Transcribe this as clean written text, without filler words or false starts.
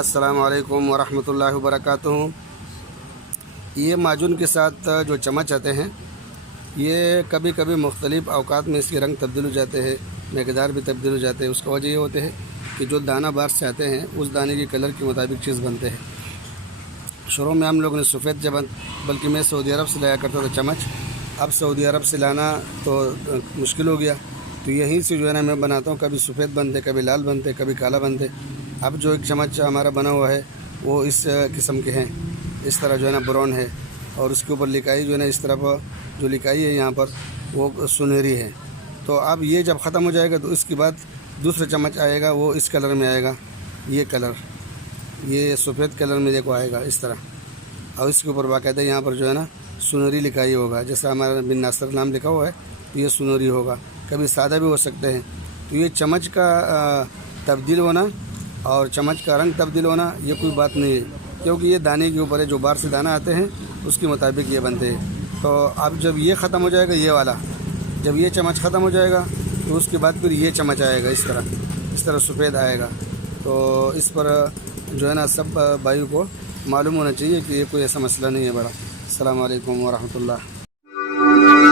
السلام علیکم ورحمۃ اللہ وبرکاتہ۔ یہ معجون کے ساتھ جو چمچ آتے ہیں یہ کبھی کبھی مختلف اوقات میں اس کے رنگ تبدیل ہو جاتے ہیں، مقدار بھی تبدیل ہو جاتے ہیں۔ اس کا وجہ یہ ہوتے ہے کہ جو دانہ باہر سے آتے ہیں اس دانے کی کلر کے مطابق چیز بنتے ہیں۔ شروع میں ہم لوگوں نے سفید بلکہ میں سعودی عرب سے لایا کرتا تھا چمچ، اب سعودی عرب سے لانا تو مشکل ہو گیا، تو یہیں سے جو ہے نا میں بناتا ہوں۔ کبھی سفید بنتے، کبھی لال بنتے، کبھی کالا بنتے۔ اب جو ایک چمچ ہمارا بنا ہوا ہے وہ اس قسم کے ہیں، اس طرح جو ہے نا براؤن ہے، اور اس کے اوپر لکائی جو ہے نا اس طرف جو لکائی ہے یہاں پر وہ سنہری ہے۔ تو اب یہ جب ختم ہو جائے گا تو اس کے بعد دوسرا چمچ آئے گا، وہ اس کلر میں آئے گا، یہ کلر، یہ سفید کلر میں دیکھو آئے گا اس طرح، اور اس کے اوپر باقاعدہ یہاں پر جو ہے نا سنہری لکھائی ہوگا، جیسا ہمارا بن ناصر نام لکھا ہوا ہے تو یہ سنہری ہوگا، کبھی سادہ بھی ہو سکتے ہیں۔ تو یہ چمچ کا تبدیل ہونا اور چمچ کا رنگ تبدیل ہونا یہ کوئی بات نہیں ہے، کیونکہ یہ دانے کے اوپر ہے، جو باہر سے دانہ آتے ہیں اس کے مطابق یہ بنتے ہیں۔ تو اب جب یہ ختم ہو جائے گا، یہ والا جب یہ چمچ ختم ہو جائے گا تو اس کے بعد پھر یہ چمچ آئے گا، اس طرح سفید آئے گا۔ تو اس پر جو ہے نا سب بھائیوں کو معلوم ہونا چاہیے کہ یہ کوئی ایسا مسئلہ نہیں ہے بڑا۔ السلام علیکم ورحمۃ اللہ۔